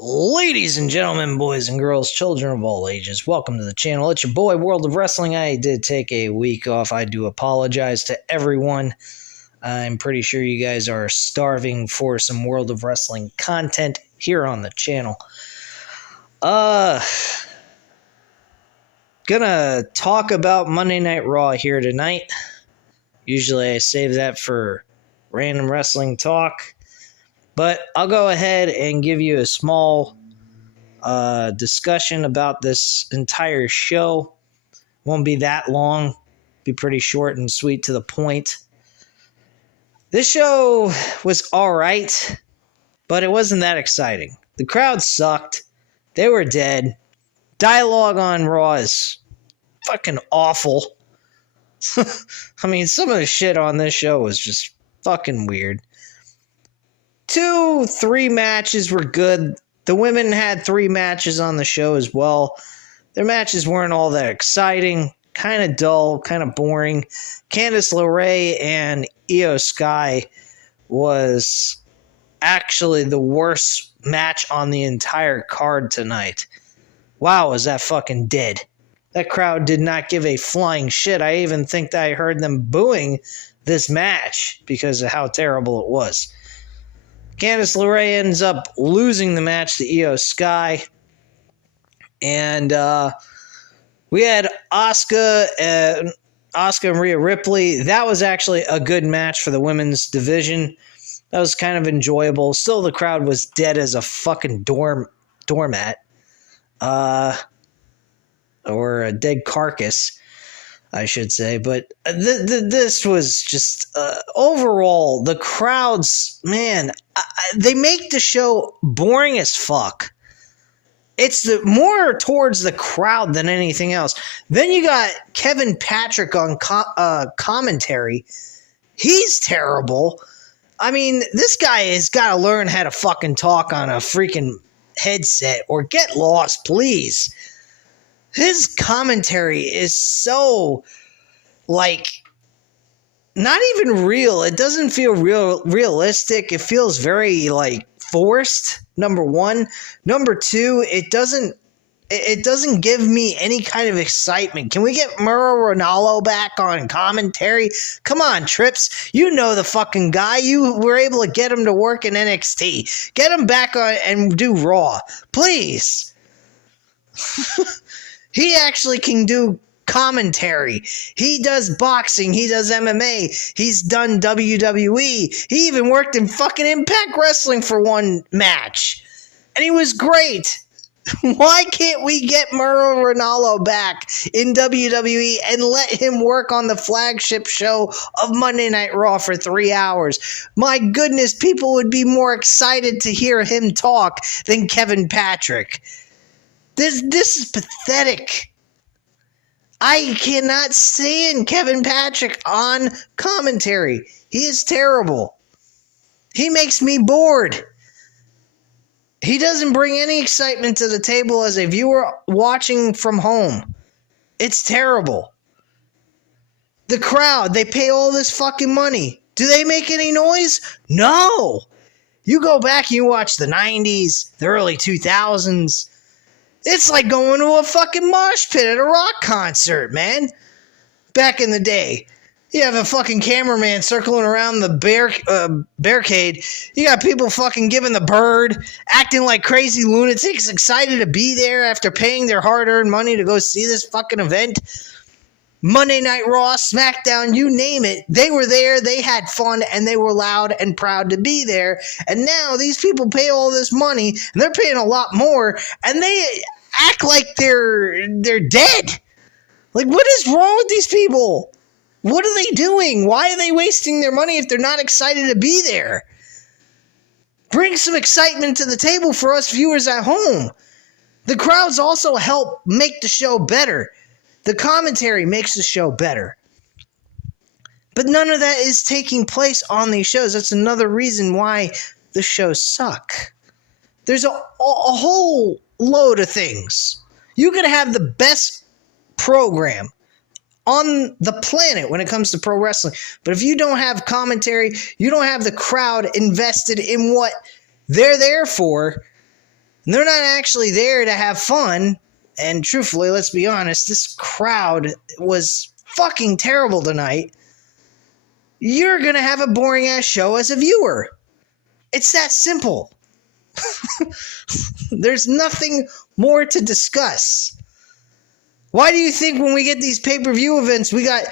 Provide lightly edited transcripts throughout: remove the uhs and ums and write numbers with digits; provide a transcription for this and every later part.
Ladies and gentlemen, boys and girls, children of all ages, welcome to the channel. It's your boy, World of Wrestling. I did take a week off. I do apologize to everyone. I'm pretty sure you guys are starving for some World of Wrestling content here on the channel. Gonna talk about Monday Night Raw here tonight. Usually I save that for random wrestling talk. But I'll go ahead and give you a small discussion about this entire show. Won't be that long. Be pretty short and sweet to the point. This show was alright, but it wasn't that exciting. The crowd sucked. They were dead. Dialogue on Raw is fucking awful. I mean, some of the shit on this show was just fucking weird. 2-3 matches were good. The women had 3 matches on the show as well. Their matches weren't all that exciting. Kind of dull, kind of boring. Candice LeRae and Io Sky was actually the worst match on the entire card tonight. Wow, was that fucking dead. That crowd did not give a flying shit. I even think that I heard them booing this match because of how terrible it was. Candice LeRae ends up losing the match to Io Sky. And we had Asuka and Rhea Ripley. That was actually a good match for the women's division. That was kind of enjoyable. Still, the crowd was dead as a fucking doormat. Or a dead carcass, I should say. But this was just overall, the crowds, man, they make the show boring as fuck. It's more towards the crowd than anything else. Then you got Kevin Patrick on commentary. He's terrible. I mean, this guy has got to learn how to fucking talk on a freaking headset or get lost, please. His commentary is so, like, not even real. It doesn't feel realistic. It feels very, like, forced, number one. Number two, it doesn't give me any kind of excitement. Can we get Mauro Ranallo back on commentary? Come on, Trips. You know the fucking guy. You were able to get him to work in NXT. Get him back on and do Raw. Please. He actually can do commentary. He does boxing. He does MMA. He's done WWE. He even worked in fucking Impact Wrestling for one match. And he was great. Why can't we get Mauro Ranallo back in WWE and let him work on the flagship show of Monday Night Raw for 3 hours? My goodness, people would be more excited to hear him talk than Kevin Patrick. This is pathetic. I cannot stand Kevin Patrick on commentary. He is terrible. He makes me bored. He doesn't bring any excitement to the table as a viewer watching from home. It's terrible. The crowd, they pay all this fucking money. Do they make any noise? No. You go back and you watch the 90s, the early 2000s. It's like going to a fucking mosh pit at a rock concert, man. Back in the day. You have a fucking cameraman circling around the barricade. You got people fucking giving the bird, acting like crazy lunatics, excited to be there after paying their hard-earned money to go see this fucking event. Monday Night Raw, SmackDown, you name it. They were there, they had fun, and they were loud and proud to be there. And now these people pay all this money, and they're paying a lot more, and they act like they're dead. Like, what is wrong with these people? What are they doing? Why are they wasting their money if they're not excited to be there? Bring some excitement to the table for us viewers at home. The crowds also help make the show better. The commentary makes the show better. But none of that is taking place on these shows. That's another reason why the shows suck. There's a whole load of things. You could have the best program on the planet when it comes to pro wrestling. But if you don't have commentary, you don't have the crowd invested in what they're there for, And they're not actually there to have fun. And truthfully, let's be honest, this crowd was fucking terrible tonight. You're going to have a boring-ass show as a viewer. It's that simple. There's nothing more to discuss. Why do you think when we get these pay-per-view events, we got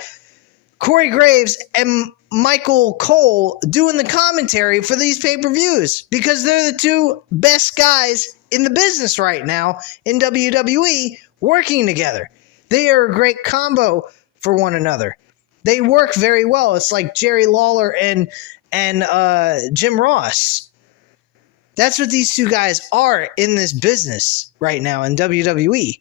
Corey Graves and Michael Cole doing the commentary for these pay-per-views? Because they're the two best guys in the business right now in WWE working together. They are a great combo for one another. They work very well. It's like Jerry Lawler and Jim Ross. That's what these two guys are in this business right now in WWE.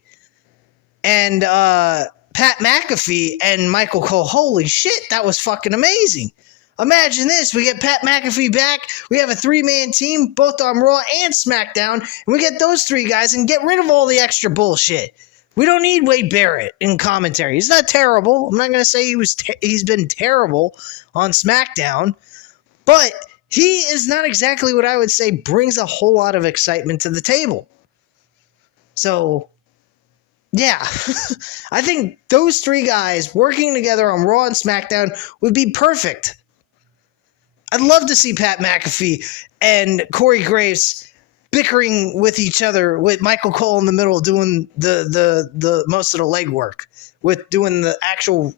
And Pat McAfee and Michael Cole, holy shit, that was fucking amazing. Imagine this, we get Pat McAfee back, we have a 3-man team, both on Raw and SmackDown, and we get those three guys and get rid of all the extra bullshit. We don't need Wade Barrett in commentary. He's not terrible. I'm not going to say he's been terrible on SmackDown, but he is not exactly what I would say brings a whole lot of excitement to the table. So, yeah, I think those three guys working together on Raw and SmackDown would be perfect. I'd love to see Pat McAfee and Corey Graves bickering with each other, with Michael Cole in the middle doing the most of the legwork, with doing the actual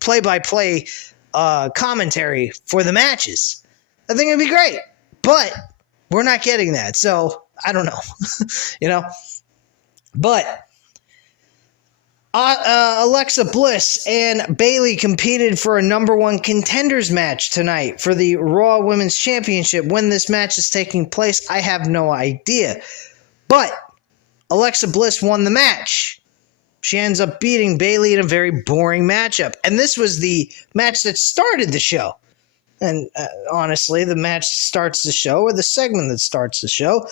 play-by-play commentary for the matches. I think it'd be great, but we're not getting that, so I don't know, But Alexa Bliss and Bayley competed for a number one contenders match tonight for the Raw Women's Championship. When this match is taking place, I have no idea. But Alexa Bliss won the match. She ends up beating Bayley in a very boring matchup. And this was the match that started the show. And honestly, the match that starts the show, or the segment that starts the show,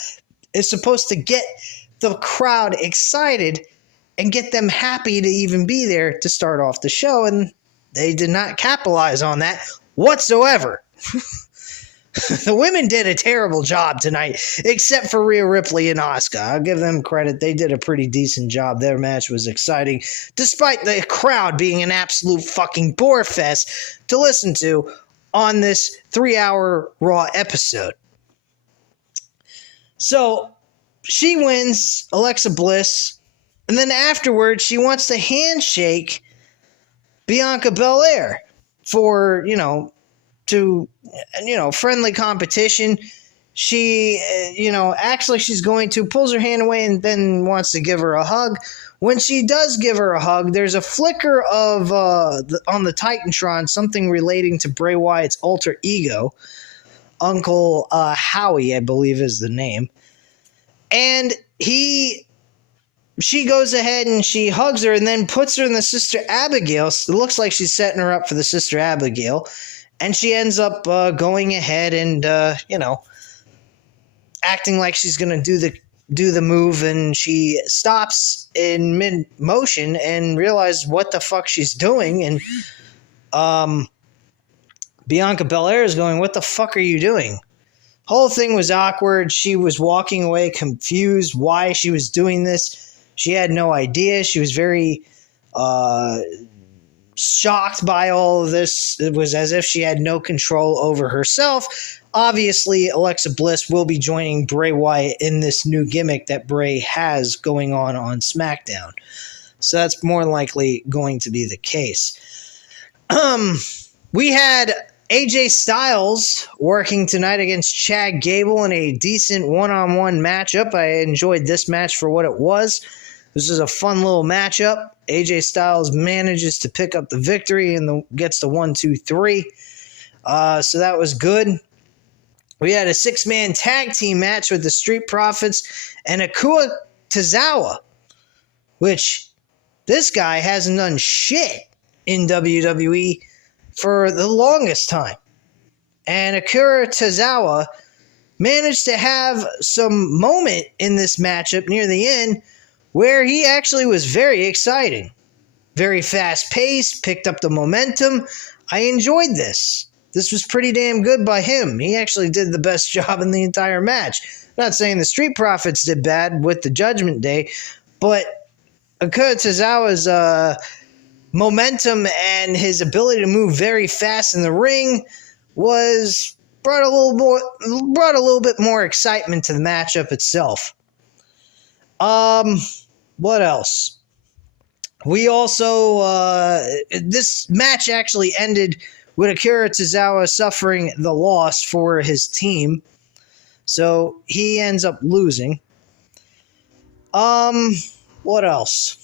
is supposed to get the crowd excited and get them happy to even be there to start off the show, and they did not capitalize on that whatsoever. The women did a terrible job tonight, except for Rhea Ripley and Asuka. I'll give them credit. They did a pretty decent job. Their match was exciting, despite the crowd being an absolute fucking bore fest to listen to on this 3-hour Raw episode. So, she wins, Alexa Bliss. And then afterwards, she wants to handshake Bianca Belair for, friendly competition. She, actually she's going to, pulls her hand away and then wants to give her a hug. When she does give her a hug, there's a flicker of, on the Titantron, something relating to Bray Wyatt's alter ego. Uncle Howie, I believe is the name. And she goes ahead and she hugs her and then puts her in the Sister Abigail. It looks like she's setting her up for the Sister Abigail. And she ends up going ahead and, acting like she's going to do the move. And she stops in mid-motion and realizes what the fuck she's doing. And Bianca Belair is going, what the fuck are you doing? Whole thing was awkward. She was walking away confused why she was doing this. She had no idea. She was very shocked by all of this. It was as if she had no control over herself. Obviously, Alexa Bliss will be joining Bray Wyatt in this new gimmick that Bray has going on SmackDown. So that's more than likely going to be the case. We had AJ Styles working tonight against Chad Gable in a decent one-on-one matchup. I enjoyed this match for what it was. This is a fun little matchup. AJ Styles manages to pick up the victory and gets the 1-2-3. So that was good. We had a 6-man tag team match with the Street Profits and Akua Tozawa, which this guy hasn't done shit in WWE for the longest time. And Akira Tozawa managed to have some moment in this matchup near the end where he actually was very exciting. Very fast-paced, picked up the momentum. I enjoyed this. This was pretty damn good by him. He actually did the best job in the entire match. Not saying the Street Profits did bad with the Judgment Day, but Akira Tozawa's momentum and his ability to move very fast in the ring brought a little bit more excitement to the matchup itself. What else? We also this match actually ended with Akira Tozawa suffering the loss for his team, so he ends up losing. What else?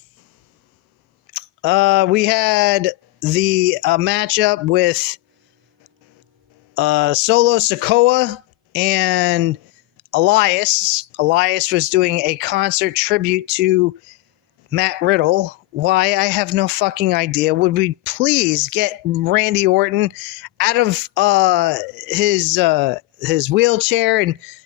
We had the matchup with Solo Sikoa and Elias. Elias was doing a concert tribute to Matt Riddle. Why? I have no fucking idea. Would we please get Randy Orton out of his wheelchair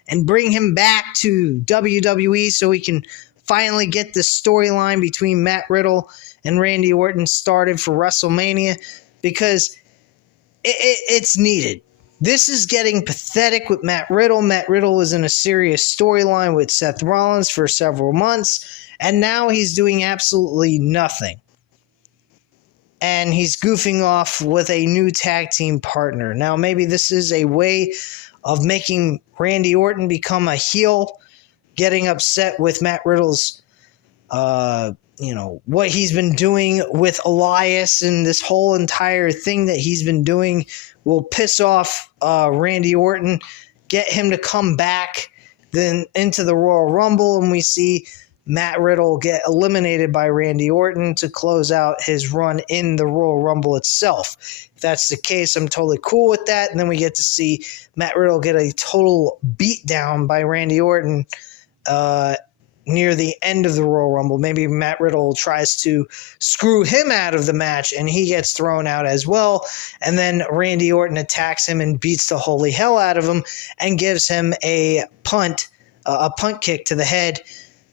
and bring him back to WWE so we can finally get the storyline between Matt Riddle and Randy Orton started for WrestleMania, because it's needed. This is getting pathetic with Matt Riddle. Matt Riddle was in a serious storyline with Seth Rollins for several months, and now he's doing absolutely nothing. And he's goofing off with a new tag team partner. Now, maybe this is a way of making Randy Orton become a heel, getting upset with Matt Riddle's, what he's been doing with Elias, and this whole entire thing that he's been doing will piss off Randy Orton, get him to come back then into the Royal Rumble, and we see Matt Riddle get eliminated by Randy Orton to close out his run in the Royal Rumble itself. If that's the case, I'm totally cool with that. And then we get to see Matt Riddle get a total beatdown by Randy Orton near the end of the Royal Rumble. Maybe Matt Riddle tries to screw him out of the match and he gets thrown out as well. And then Randy Orton attacks him and beats the holy hell out of him and gives him a punt kick to the head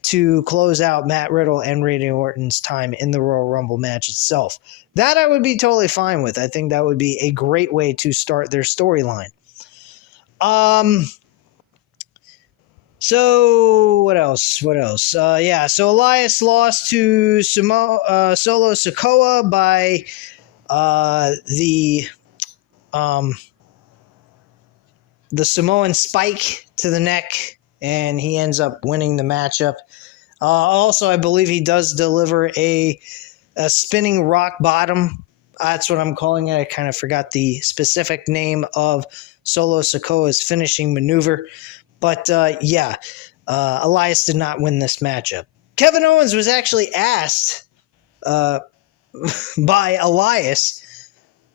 to close out Matt Riddle and Randy Orton's time in the Royal Rumble match itself. That I would be totally fine with. I think that would be a great way to start their storyline. So what else? So Elias lost to Solo Sikoa by the Samoan spike to the neck, and he ends up winning the matchup. Also, I believe he does deliver a spinning rock bottom. That's what I'm calling it. I kind of forgot the specific name of Solo Sikoa's finishing maneuver. But, Elias did not win this matchup. Kevin Owens was actually asked by Elias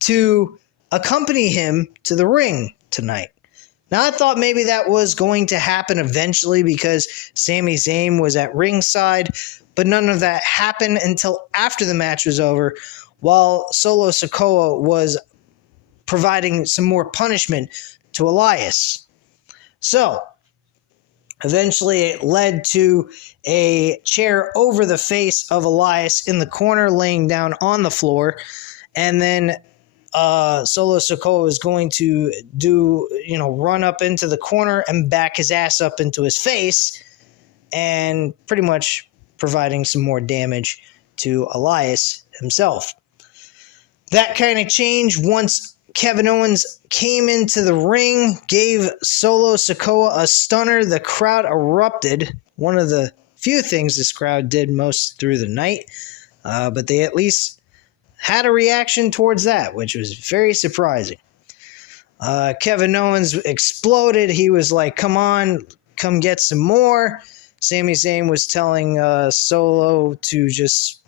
to accompany him to the ring tonight. Now, I thought maybe that was going to happen eventually because Sami Zayn was at ringside, but none of that happened until after the match was over, while Solo Sikoa was providing some more punishment to Elias. So, eventually it led to a chair over the face of Elias in the corner, laying down on the floor, and then Solo Sikoa is going to run up into the corner and back his ass up into his face, and pretty much providing some more damage to Elias himself. That kind of changed once Kevin Owens came into the ring, gave Solo Sikoa a stunner. The crowd erupted. One of the few things this crowd did most through the night, but they at least had a reaction towards that, which was very surprising. Kevin Owens exploded. He was like, come on, come get some more. Sami Zayn was telling Solo to just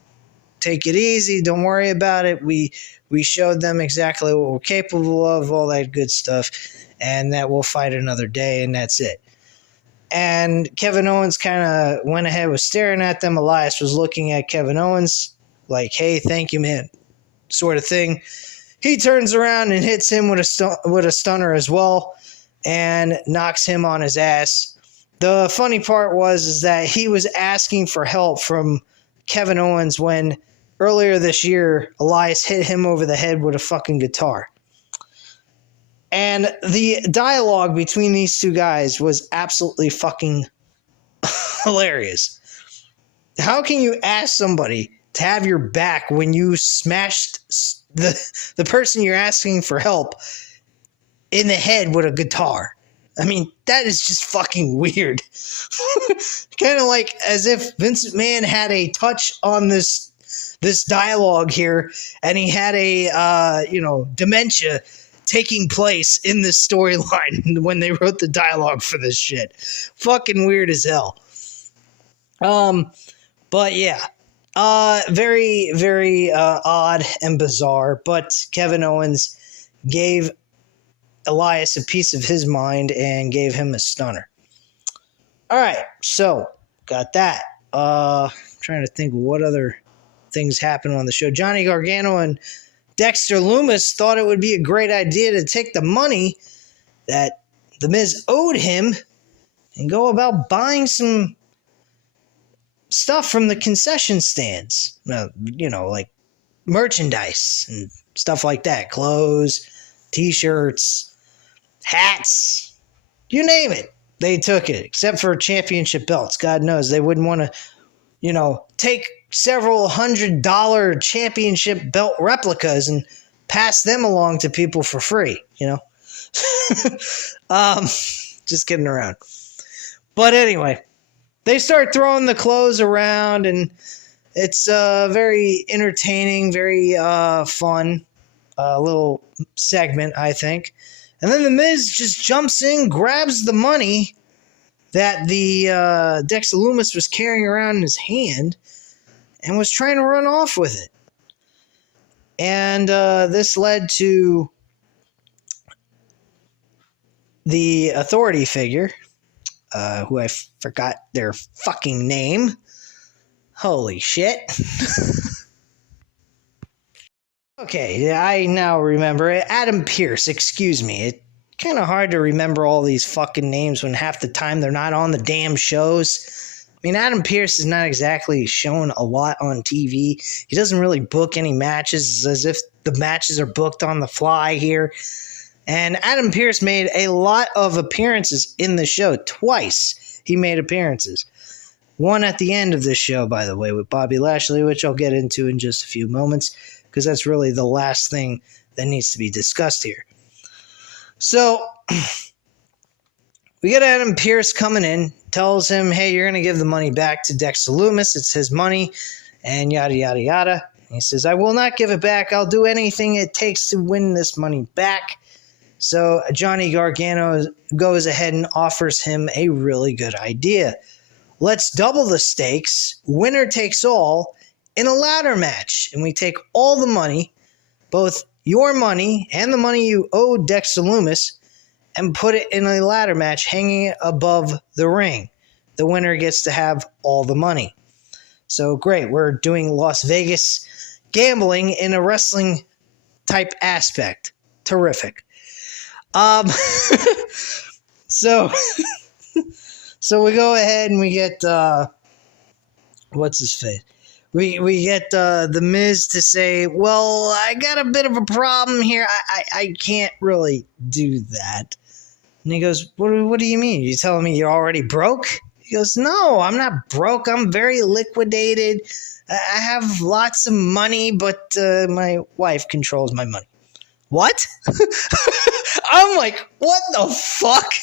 take it easy, don't worry about it. We showed them exactly what we're capable of, all that good stuff, and that we'll fight another day, and that's it. And Kevin Owens kind of went ahead, was staring at them. Elias was looking at Kevin Owens like, hey, thank you, man, sort of thing. He turns around and hits him with a stunner as well and knocks him on his ass. The funny part is that he was asking for help from Kevin Owens when earlier this year Elias hit him over the head with a fucking guitar. And the dialogue between these two guys was absolutely fucking hilarious. How can you ask somebody to have your back when you smashed the person you're asking for help in the head with a guitar? I mean, that is just fucking weird. Kind of like as if Vince McMahon had a touch on this dialogue here, and he had a dementia taking place in this storyline when they wrote the dialogue for this shit. Fucking weird as hell. But yeah, very, very odd and bizarre. But Kevin Owens gave Elias a piece of his mind and gave him a stunner. All right, so got that. I'm trying to think what other things happened on the show. Johnny Gargano and Dexter Lumis thought it would be a great idea to take the money that The Miz owed him and go about buying some stuff from the concession stands. Like merchandise and stuff like that. Clothes, t-shirts, hats, you name it. They took it, except for championship belts. God knows they wouldn't want to, take several $100 championship belt replicas and pass them along to people for free, just kidding around. But anyway, they start throwing the clothes around, and it's very entertaining, very fun little segment, I think. And then The Miz just jumps in, grabs the money that the Dexter Lumis was carrying around in his hand, and was trying to run off with it. And this led to the authority figure, who I forgot their fucking name. Holy shit. Okay, I now remember it. Adam Pearce, excuse me. It's kind of hard to remember all these fucking names when half the time they're not on the damn shows. I mean, Adam Pearce is not exactly shown a lot on TV. He doesn't really book any matches. It's as if the matches are booked on the fly here. And Adam Pearce made a lot of appearances in the show. Twice he made appearances. One at the end of this show, by the way, with Bobby Lashley, which I'll get into in just a few moments, because that's really the last thing that needs to be discussed here. So, we get Adam Pearce coming in, tells him, hey, you're going to give the money back to Dexter Lumis. It's his money, and yada, yada, yada. And he says, I will not give it back. I'll do anything it takes to win this money back. So Johnny Gargano goes ahead and offers him a really good idea. Let's double the stakes, winner takes all, in a ladder match. And we take all the money, both your money and the money you owe Dexter Lumis, and put it in a ladder match hanging above the ring. The winner gets to have all the money. So great, we're doing Las Vegas gambling in a wrestling type aspect. Terrific. So we go ahead and we get what's his face? We get The Miz to say, well, I got a bit of a problem here. I can't really do that. And he goes, what do you mean? You telling me you're already broke? He goes, no, I'm not broke. I'm very liquidated. I have lots of money, but my wife controls my money. What? I'm like, what the fuck?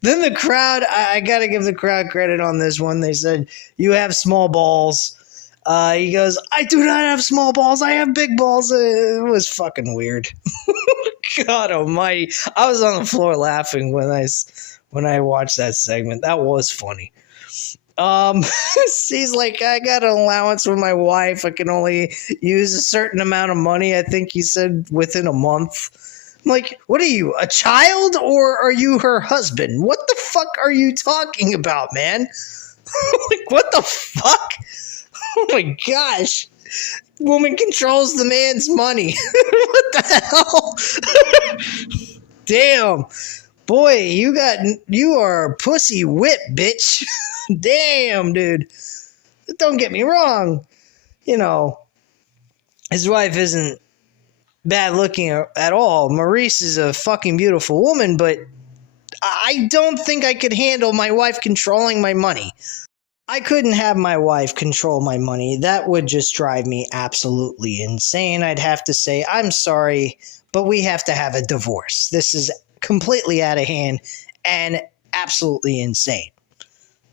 Then the crowd, I got to give the crowd credit on this one. They said, you have small balls. He goes, I do not have small balls. I have big balls. It was fucking weird. God almighty. I was on the floor laughing when I watched that segment. That was funny. He's like, I got an allowance with my wife. I can only use a certain amount of money. I think he said within a month. I'm like, what are you, a child, or are you her husband? What the fuck are you talking about, man? Like, what the fuck? Oh my gosh. Woman controls the man's money. What the hell? Damn. Boy, you are a pussy whip, bitch. Damn, dude. Don't get me wrong. You know, his wife isn't bad looking at all. Maurice is a fucking beautiful woman, but I don't think I could handle my wife controlling my money. I couldn't have my wife control my money. That would just drive me absolutely insane. I'd have to say, I'm sorry, but we have to have a divorce. This is completely out of hand and absolutely insane.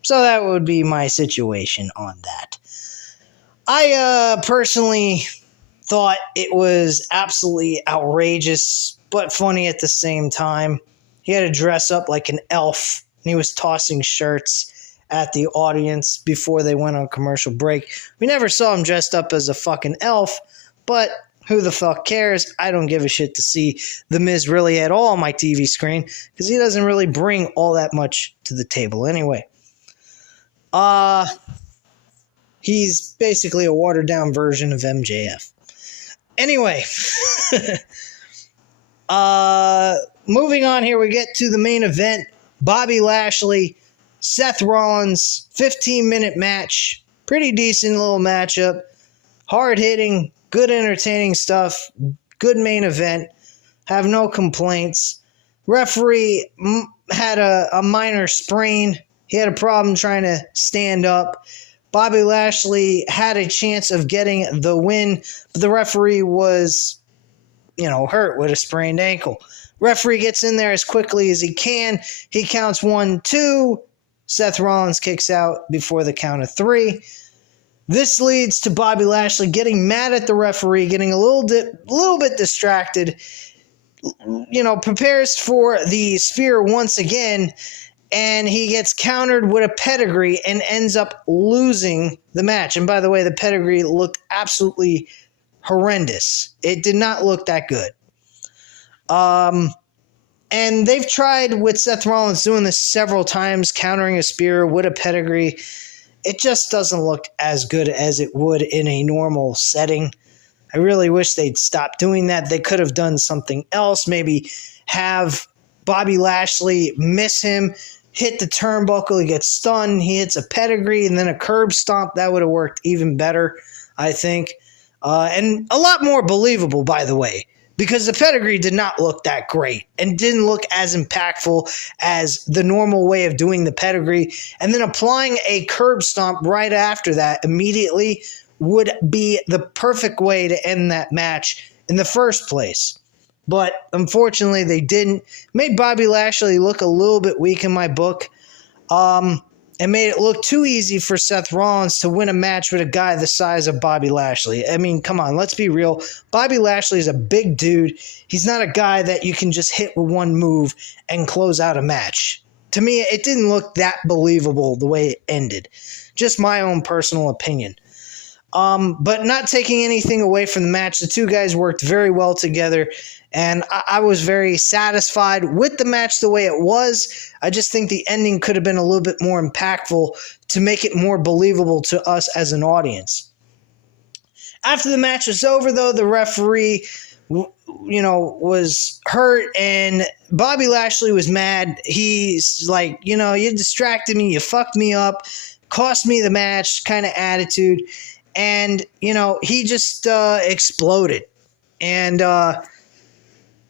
So that would be my situation on that. I personally thought it was absolutely outrageous, but funny at the same time. He had to dress up like an elf, and he was tossing shirts at the audience before they went on commercial break. We never saw him dressed up as a fucking elf, but who the fuck cares? I don't give a shit to see The Miz really at all on my TV screen, because he doesn't really bring all that much to the table anyway. He's basically a watered-down version of MJF. Anyway, moving on here, we get to the main event. Bobby Lashley, Seth Rollins, 15-minute match. Pretty decent little matchup. Hard-hitting, good entertaining stuff. Good main event. Have no complaints. Referee had a minor sprain. He had a problem trying to stand up. Bobby Lashley had a chance of getting the win, but the referee was, hurt with a sprained ankle. Referee gets in there as quickly as he can. He counts 1, 2. Seth Rollins kicks out before the count of 3. This leads to Bobby Lashley getting mad at the referee, getting a little bit distracted. Prepares for the spear once again, and he gets countered with a pedigree and ends up losing the match. And by the way, the pedigree looked absolutely horrendous. It did not look that good. And they've tried with Seth Rollins doing this several times, countering a spear with a pedigree. It just doesn't look as good as it would in a normal setting. I really wish they'd stop doing that. They could have done something else. Maybe have Bobby Lashley miss him, hit the turnbuckle, he gets stunned, he hits a pedigree, and then a curb stomp. That would have worked even better, I think. And a lot more believable, by the way, because the pedigree did not look that great and didn't look as impactful as the normal way of doing the pedigree. And then applying a curb stomp right after that immediately would be the perfect way to end that match in the first place. But unfortunately, they didn't. Made Bobby Lashley look a little bit weak in my book. And made it look too easy for Seth Rollins to win a match with a guy the size of Bobby Lashley. I mean, come on, let's be real. Bobby Lashley is a big dude. He's not a guy that you can just hit with one move and close out a match. To me, it didn't look that believable the way it ended. Just my own personal opinion. But not taking anything away from the match, the two guys worked very well together, and I was very satisfied with the match the way it was. I just think the ending could have been a little bit more impactful to make it more believable to us as an audience. After the match was over, though, the referee, was hurt, and Bobby Lashley was mad. He's like, you distracted me, you fucked me up, cost me the match kind of attitude. And, he just exploded. And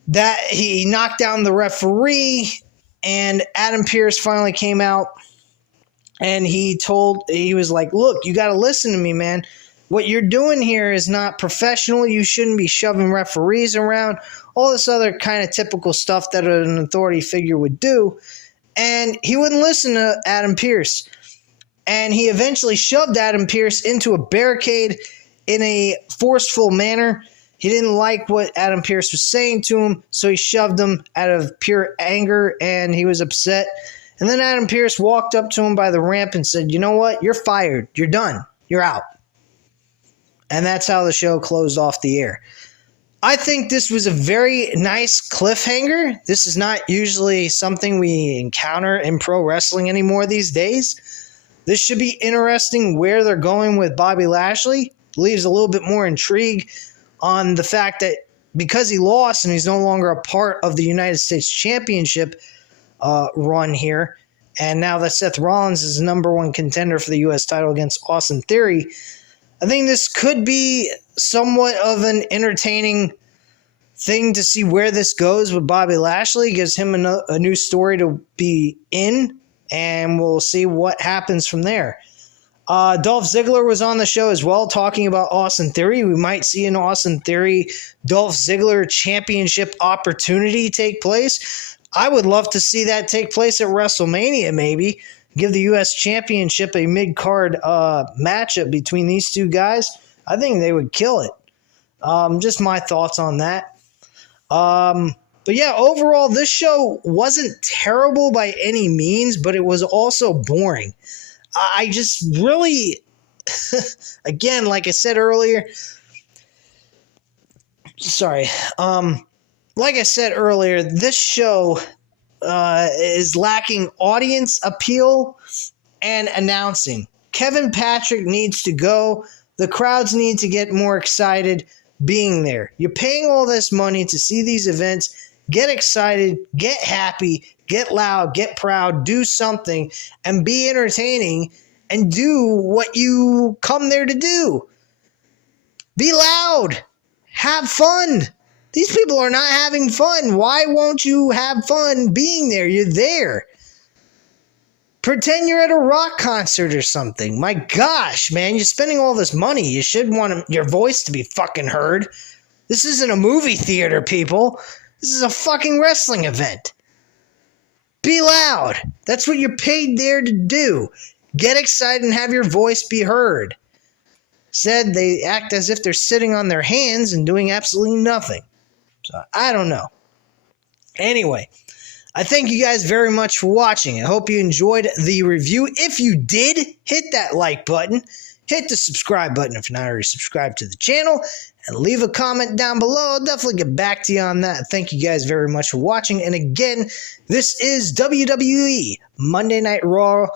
that he knocked down the referee, and Adam Pearce finally came out, and he was like, look, you got to listen to me, man. What you're doing here is not professional. You shouldn't be shoving referees around. All this other kind of typical stuff that an authority figure would do. And he wouldn't listen to Adam Pearce. And he eventually shoved Adam Pearce into a barricade in a forceful manner. He didn't like what Adam Pearce was saying to him, so he shoved him out of pure anger, and he was upset. And then Adam Pearce walked up to him by the ramp and said, you know what? You're fired. You're done. You're out. And that's how the show closed off the air. I think this was a very nice cliffhanger. This is not usually something we encounter in pro wrestling anymore these days. This should be interesting where they're going with Bobby Lashley. Leaves a little bit more intrigue on the fact that because he lost and he's no longer a part of the United States Championship run here, and now that Seth Rollins is the number one contender for the U.S. title against Austin Theory, I think this could be somewhat of an entertaining thing to see where this goes with Bobby Lashley. Gives him a new story to be in, and we'll see what happens from there. Dolph Ziggler was on the show as well, talking about Austin Theory. We might see an Austin Theory Dolph Ziggler championship opportunity take place. I would love to see that take place at WrestleMania, maybe. Give the U.S. Championship a mid-card matchup between these two guys. I think they would kill it. Just my thoughts on that. But yeah, overall, this show wasn't terrible by any means, but it was also boring. I just really, again, like I said earlier, this show is lacking audience appeal and announcing. Kevin Patrick needs to go. The crowds need to get more excited being there. You're paying all this money to see these events. Get excited, get happy, get loud, get proud, do something, and be entertaining, and do what you come there to do. Be loud. Have fun. These people are not having fun. Why won't you have fun being there? You're there. Pretend you're at a rock concert or something. My gosh, man, you're spending all this money. You should want your voice to be fucking heard. This isn't a movie theater, people. This is a fucking wrestling event. Be loud. That's what you're paid there to do. Get excited and have your voice be heard. Said they act as if they're sitting on their hands and doing absolutely nothing. So, I don't know. Anyway, I thank you guys very much for watching. I hope you enjoyed the review. If you did, hit that like button. Hit the subscribe button if you're not already subscribed to the channel. And leave a comment down below. I'll definitely get back to you on that. Thank you guys very much for watching. And again, this is WWE Monday Night Raw,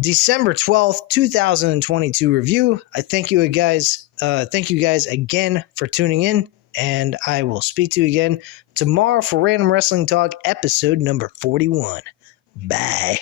December 12th, 2022 review. I thank you guys. Thank you guys again for tuning in. And I will speak to you again tomorrow for Random Wrestling Talk episode number 41. Bye.